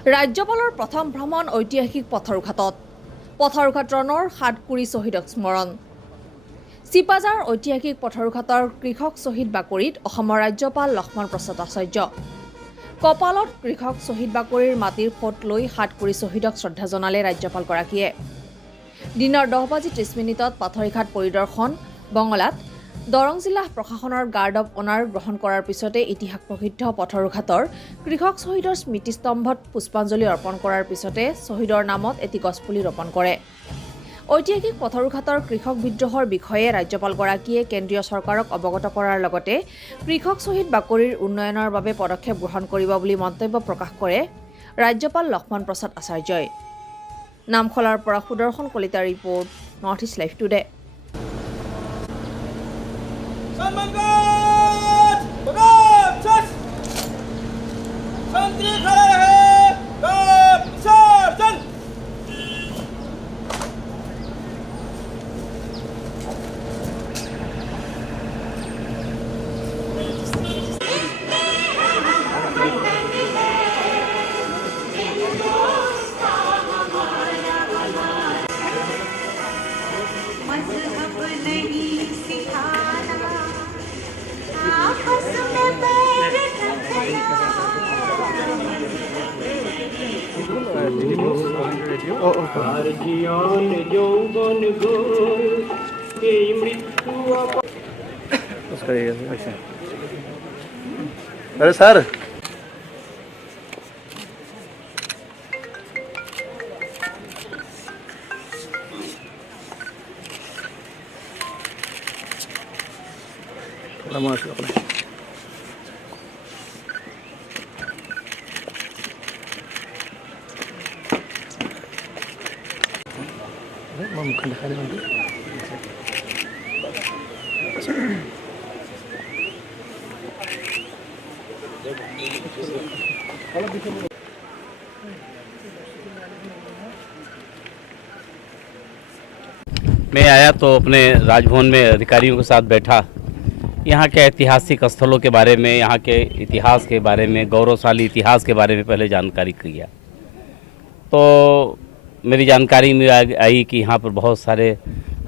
ৰাজ্যপালৰ প্ৰথম ভ্ৰমণ ঐতিহাসিক পথৰুঘাটত পথৰুঘাট ৰণৰ 7 কুৰি শ্বহীদক স্মৰণ। চিপাজাৰ ঐতিহাসিক পথৰুঘাটৰ কৃষক শ্বহীদ বাকৰিত অসমৰ ৰাজ্যপাল লক্ষ্মণ প্ৰসাদ আচাৰ্য। কপালত কৃষক শ্বহীদ বাকৰিৰ মাটিৰ ফট লৈ 7 কুৰি শ্বহীদক শ্ৰদ্ধা জনালে ৰাজ্যপালগৰাকীয়ে। দিনৰ 10:30 পাথৰীঘাট পৰিদৰ্শন বঙলাত দৰং জিলা প্ৰশাসনৰ গাৰ্ড অৱ অনাৰ গ্ৰহণ কৰাৰ পিছতে ইতিহাস প্ৰসিদ্ধ পথৰুঘাটৰ কৃষক শ্বহীদৰ স্মৃতিস্তম্ভত পুষ্পাঞ্জলি অৰ্পণ কৰাৰ পিছতে শ্বহীদৰ নামত এটি গছপুলি ৰোপণ কৰে। ঐতিহাসিক পথৰুঘাটৰ কৃষক বিদ্ৰোহৰ বিষয়ে ৰাজ্যপালগৰাকীয়ে কেন্দ্ৰীয় চৰকাৰক অৱগত কৰাৰ লগতে কৃষক শ্বহীদ বাকৰিৰ উন্নয়নৰ বাবে পদক্ষেপ গ্ৰহণ কৰিব বুলি মন্তব্য প্ৰকাশ কৰে ৰাজ্যপাল লক্ষ্মণ প্ৰসাদ আচাৰ্যই। নামখলাৰ পৰা সুদৰ্শন কলিতাৰ ৰিপৰ্ট, নৰ্থ ইষ্ট লাইভ টুডে। अरे सर मैं आया तो अपने राजभवन में अधिकारियों के साथ बैठा, यहाँ के ऐतिहासिक स्थलों के बारे में, यहाँ के इतिहास के बारे में, गौरवशाली इतिहास के बारे में पहले जानकारी किया। तो मेरी जानकारी में आई कि यहाँ पर बहुत सारे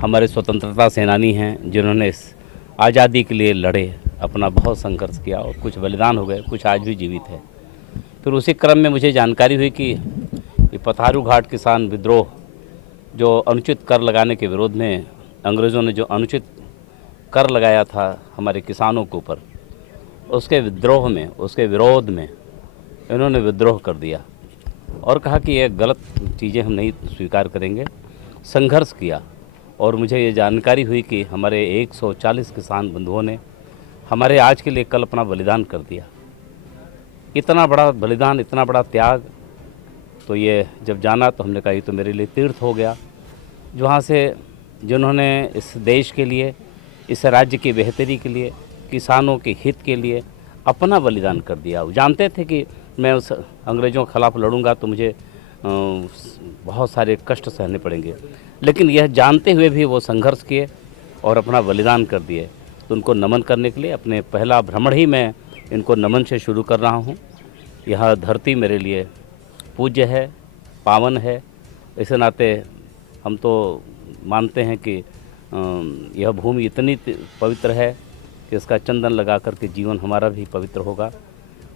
हमारे स्वतंत्रता सेनानी हैं जिन्होंने इस आज़ादी के लिए लड़े, अपना बहुत संघर्ष किया और कुछ बलिदान हो गए, कुछ आज भी जीवित है। फिर उसी क्रम में मुझे जानकारी हुई कि पथरुघाट किसान विद्रोह, जो अनुचित कर लगाने के विरोध में अंग्रेज़ों ने जो अनुचित कर लगाया था हमारे किसानों के ऊपर, उसके विद्रोह में, उसके विरोध में इन्होंने विद्रोह कर दिया और कहा कि ये गलत चीज़ें हम नहीं स्वीकार करेंगे। संघर्ष किया और मुझे ये जानकारी हुई कि हमारे 140 किसान बंधुओं ने हमारे आज के लिए कल अपना बलिदान कर दिया। इतना बड़ा बलिदान, इतना बड़ा त्याग, तो ये जब जाना तो हमने कहा ये तो मेरे लिए तीर्थ हो गया, जहाँ से जिन्होंने इस देश के लिए, इस राज्य की बेहतरी के लिए, किसानों के हित के लिए अपना बलिदान कर दिया। वो जानते थे कि मैं उस अंग्रेज़ों के ख़िलाफ़ लड़ूंगा तो मुझे बहुत सारे कष्ट सहने पड़ेंगे, लेकिन यह जानते हुए भी वो संघर्ष किए और अपना बलिदान कर दिए। तो उनको नमन करने के लिए अपने पहला भ्रमण ही मैं इनको नमन से शुरू कर रहा हूँ। यह धरती मेरे लिए पूज्य है, पावन है। इस नाते हम तो मानते हैं कि यह भूमि इतनी पवित्र है कि इसका चंदन लगा कर के जीवन हमारा भी पवित्र होगा।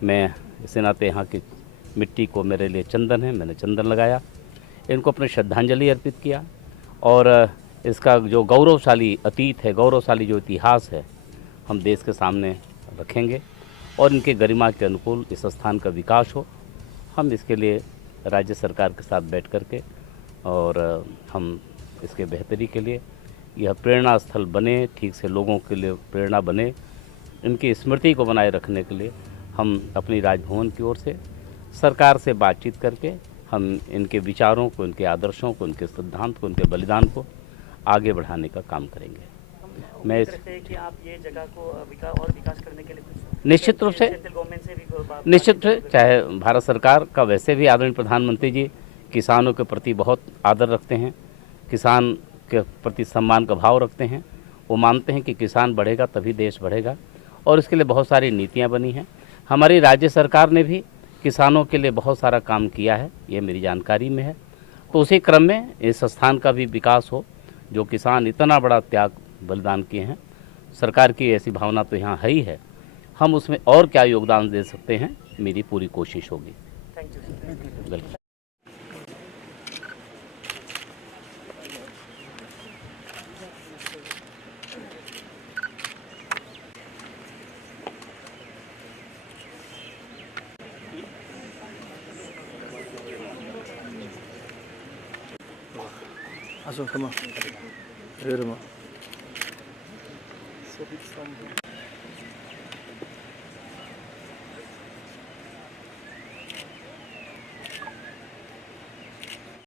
मैं इस नाते यहाँ की मिट्टी को, मेरे लिए चंदन है, मैंने चंदन लगाया, इनको अपनी श्रद्धांजलि अर्पित किया और इसका जो गौरवशाली अतीत है, गौरवशाली जो इतिहास है, हम देश के सामने रखेंगे और इनके गरिमा के अनुकूल इस स्थान का विकास हो। हम इसके लिए राज्य सरकार के साथ बैठ कर के और हम इसके बेहतरी के लिए यह प्रेरणा स्थल बने, ठीक से लोगों के लिए प्रेरणा बने, इनकी स्मृति को बनाए रखने के लिए हम अपनी राजभवन की ओर से सरकार से बातचीत करके हम इनके विचारों को, इनके आदर्शों को, इनके सिद्धांत को, इनके बलिदान को आगे बढ़ाने का काम करेंगे। मैं कि आप ये जगह को विकास करने के लिए निश्चित रूप से चाहे भारत सरकार का, वैसे भी आदरणीय प्रधानमंत्री जी किसानों के प्रति बहुत आदर रखते हैं, किसान के प्रति सम्मान का भाव रखते हैं। वो मानते हैं कि किसान बढ़ेगा तभी देश बढ़ेगा और इसके लिए बहुत सारी नीतियां बनी हैं। हमारी राज्य सरकार ने भी किसानों के लिए बहुत सारा काम किया है, ये मेरी जानकारी में है। तो उसी क्रम में इस स्थान का भी विकास हो, जो किसान इतना बड़ा त्याग बलिदान किए हैं। सरकार की ऐसी भावना तो यहाँ है ही है, हम उसमें और क्या योगदान दे सकते हैं, मेरी पूरी कोशिश होगी। Thank you sir. बिल्कुल। Asal sama. Rumah.